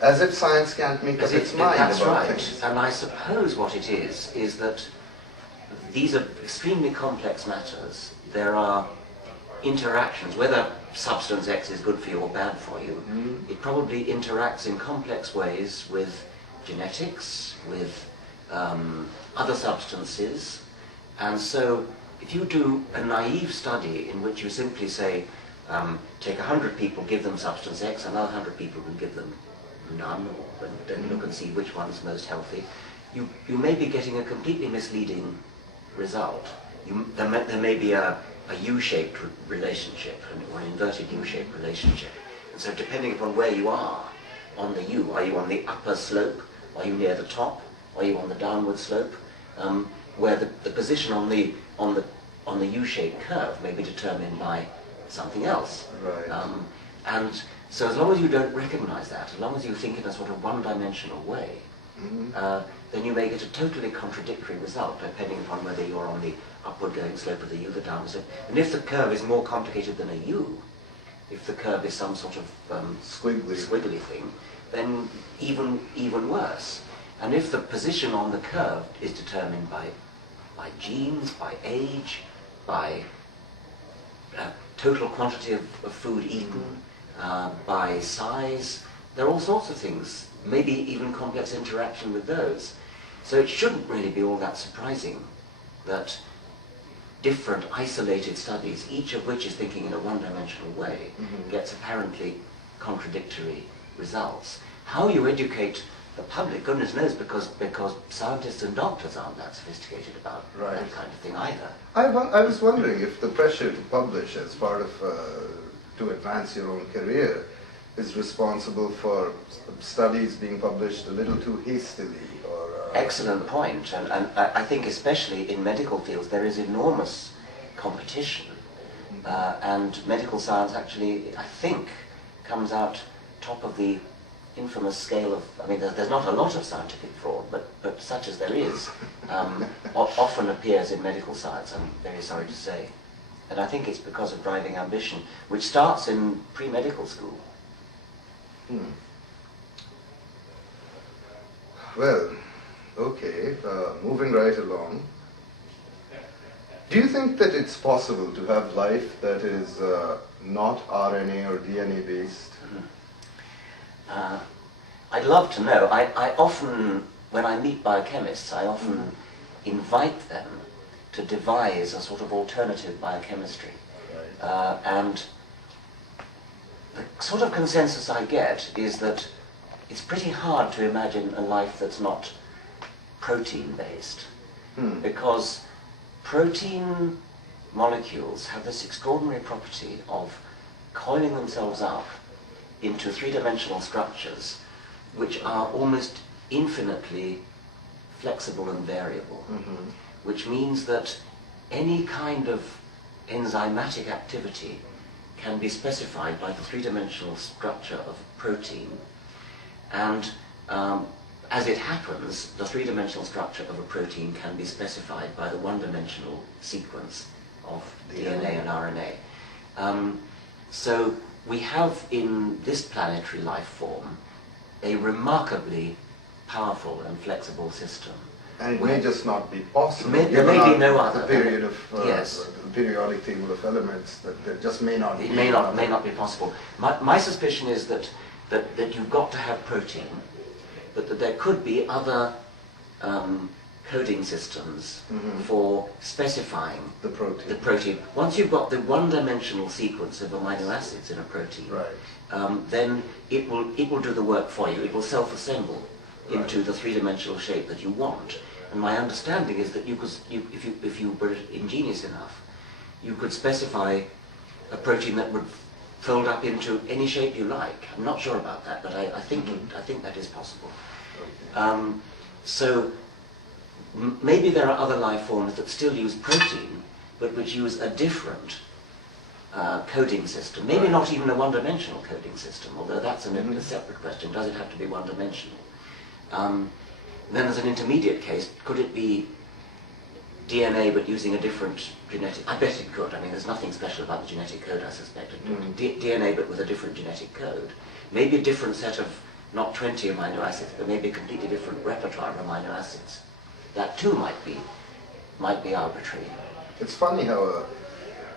As if science can't make up its mind that's about right. things. And I suppose what it is that these are extremely complex matters. There are interactions, whether substance X is good for you or bad for you, it probably interacts in complex ways with genetics, with other substances, and so if you do a naive study in which you simply say, take 100 people, give them substance X, another 100 people and give them none, or then look and see which one's most healthy, you may be getting a completely misleading result. There may be a U-shaped relationship, or an inverted U-shaped relationship. And so depending upon where you are on the U, are you on the upper slope, are you near the top, are you on the downward slope, where the position on the U-shaped curve may be determined by something else. Right. And so as long as you don't recognize that, as long as you think in a sort of one-dimensional way, then you may get a totally contradictory result depending upon whether you're on the upward going slope of the U, the downward slope. And if the curve is more complicated than a U, if the curve is some sort of squiggly thing, then even worse. And if the position on the curve is determined by genes, by age, by total quantity of food eaten, by size, there are all sorts of things, maybe even complex interaction with those. So it shouldn't really be all that surprising that different isolated studies, each of which is thinking in a one-dimensional way, gets apparently contradictory results. How you educate the public, goodness knows, because scientists and doctors aren't that sophisticated about that kind of thing either. I was wondering if the pressure to publish as part of, to advance your own career, is responsible for studies being published a little too hastily, or... Excellent point, and I think especially in medical fields there is enormous competition, and medical science actually, I think, comes out top of the infamous scale of, I mean, there's not a lot of scientific fraud, but such as there is, often appears in medical science, I'm very sorry to say. And I think it's because of driving ambition, which starts in pre-medical school. Well, okay, moving right along. Do you think that it's possible to have life that is not RNA or DNA based? I'd love to know. I often, when I meet biochemists, I often invite them to devise a sort of alternative biochemistry. And the sort of consensus I get is that it's pretty hard to imagine a life that's not protein-based, because protein molecules have this extraordinary property of coiling themselves up into three-dimensional structures which are almost infinitely flexible and variable, which means that any kind of enzymatic activity can be specified by the three-dimensional structure of protein. And as it happens, the three-dimensional structure of a protein can be specified by the one-dimensional sequence of DNA and RNA. So we have in this planetary life form a remarkably powerful and flexible system. And it may just not be possible. There may be no other. The period of yes. the periodic table of elements, that just may not be. It may not be possible. My suspicion is that you've got to have protein, but that there could be other coding systems for specifying the protein. Once you've got the one-dimensional sequence of amino acids in a protein, then it will do the work for you. It will self-assemble into the three-dimensional shape that you want. And my understanding is that if you were ingenious enough, you could specify a protein that would fold up into any shape you like. I'm not sure about that, but I think that is possible. So maybe there are other life forms that still use protein, but which use a different coding system. Maybe not even a one-dimensional coding system, although that's a separate question. Does it have to be one-dimensional? Then there's an intermediate case. Could it be DNA but using a different genetic... I bet it could. I mean, there's nothing special about the genetic code, I suspect. DNA but with a different genetic code. Maybe a different set of not 20 amino acids, but maybe a completely different repertoire of amino acids. That too might be arbitrary. It's funny how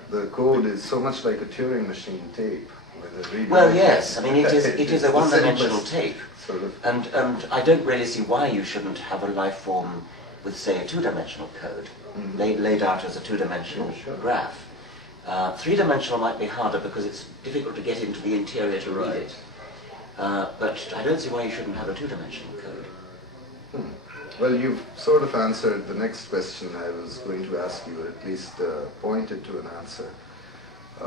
the code is so much like a Turing machine tape. With a read Well, yes. I mean, it is a the one-dimensional simplest tape, sort of. and I don't really see why you shouldn't have a life form with, say, a two-dimensional code laid out as a two-dimensional graph. Three-dimensional might be harder because it's difficult to get into the interior to read it. But I don't see why you shouldn't have a two-dimensional code. Well, you've sort of answered the next question I was going to ask you, or at least pointed to an answer,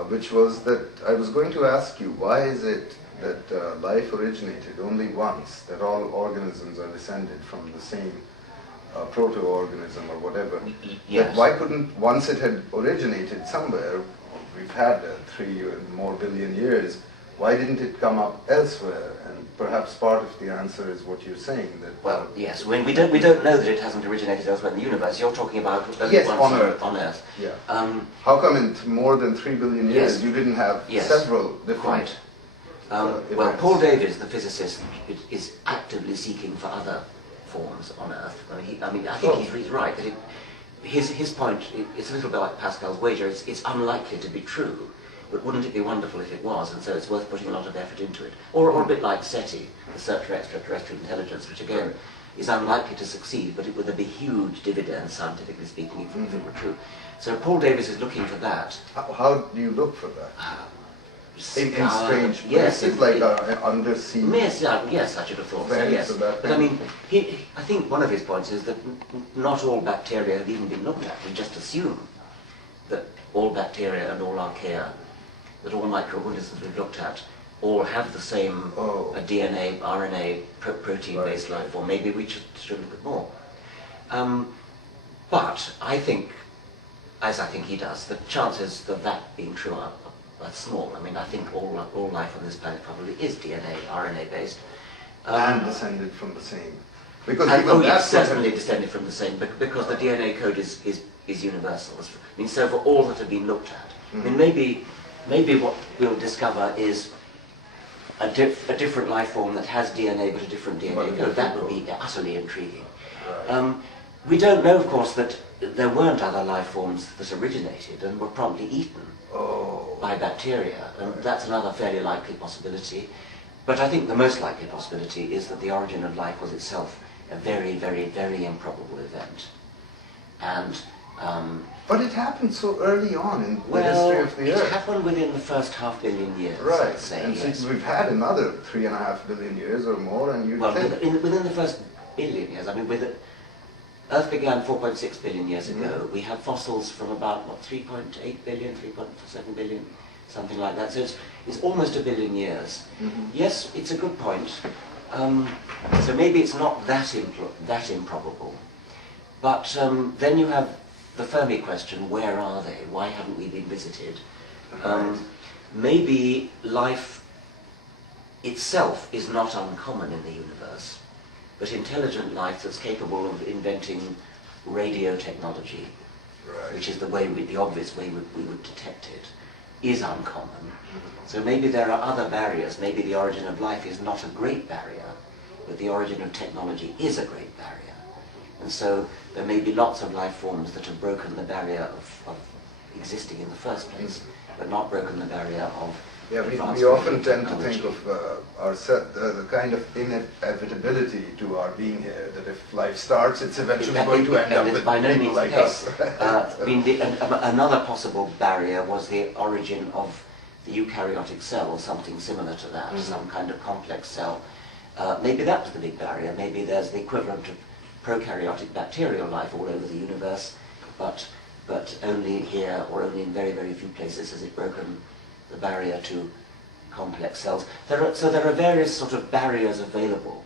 which was that I was going to ask you, why is it that life originated only once, that all organisms are descended from the same proto-organism or whatever? Yes. That why couldn't, once it had originated somewhere, we've had 3 or more billion years, why didn't it come up elsewhere? And perhaps part of the answer is what you're saying, that... Well, yes, we don't know that it hasn't originated elsewhere in the universe. You're talking about yes, once on Earth. On Earth. Yeah. How come in more than 3 billion years Yes. you didn't have Yes. several different... Quite. Well, events? Paul Davies, the physicist, is actively seeking for other forms on Earth. I think he's right. That his point, it's a little bit like Pascal's wager, it's unlikely to be true, but wouldn't it be wonderful if it was, and so it's worth putting a lot of effort into it. Or a bit like SETI, the Search for Extraterrestrial Intelligence, which again is unlikely to succeed, but it would be huge dividends, scientifically speaking, if it were true. So Paul Davies is looking for that. How do you look for that? In strange yes, places, like undersea... Yes, yes, I should have thought so, vents yes. of that But I kind? mean, I think one of his points is that not all bacteria have even been looked at. We just assume that all bacteria and all archaea, that all microorganisms we've looked at, all have the same DNA, RNA, protein-based life form. Maybe we should look at more. But I think, as I think he does, the chances of that being true are small. I mean, I think all life on this planet probably is DNA, RNA based. and descended from the same. Because And, even yes, that's certainly descended from the same, because the DNA code is universal. I mean, so for all that have been looked at, I mean, maybe what we'll discover is a different life form that has DNA but a different DNA code. That would be utterly intriguing. Right. We don't know, of course, that there weren't other life forms that originated and were promptly eaten by bacteria, and that's another fairly likely possibility. But I think the most likely possibility is that the origin of life was itself a very, very, very improbable event. And But it happened so early on in the well, history of the it Earth. happened within the first 500 million years. Right, I'd say, and yes. since we've had another 3.5 billion years or more, and you'd Well, think... within the first billion years, I mean, Earth began 4.6 billion years ago. We have fossils from about, what, 3.8 billion, 3.7 billion, something like that. So it's almost a billion years. Yes, it's a good point. So maybe it's not that improbable. But then you have the Fermi question, where are they? Why haven't we been visited? Maybe life itself is not uncommon in the universe, but intelligent life that's capable of inventing radio technology, which is the obvious way we would detect it, is uncommon. So maybe there are other barriers. Maybe the origin of life is not a great barrier, but the origin of technology is a great barrier. And so there may be lots of life forms that have broken the barrier of existing in the first place, but not broken the barrier of Yeah, advanced we often radio tend to think technology. of the kind of inevitability to our being here, that if life starts, it's eventually going to end up with by no people means like the case. us. I mean, another possible barrier was the origin of the eukaryotic cell, or something similar to that, some kind of complex cell. Maybe that was the big barrier. Maybe there's the equivalent of prokaryotic bacterial life all over the universe, but only here, or only in very, very few places has it broken the barrier to complex cells. So there are various sort of barriers available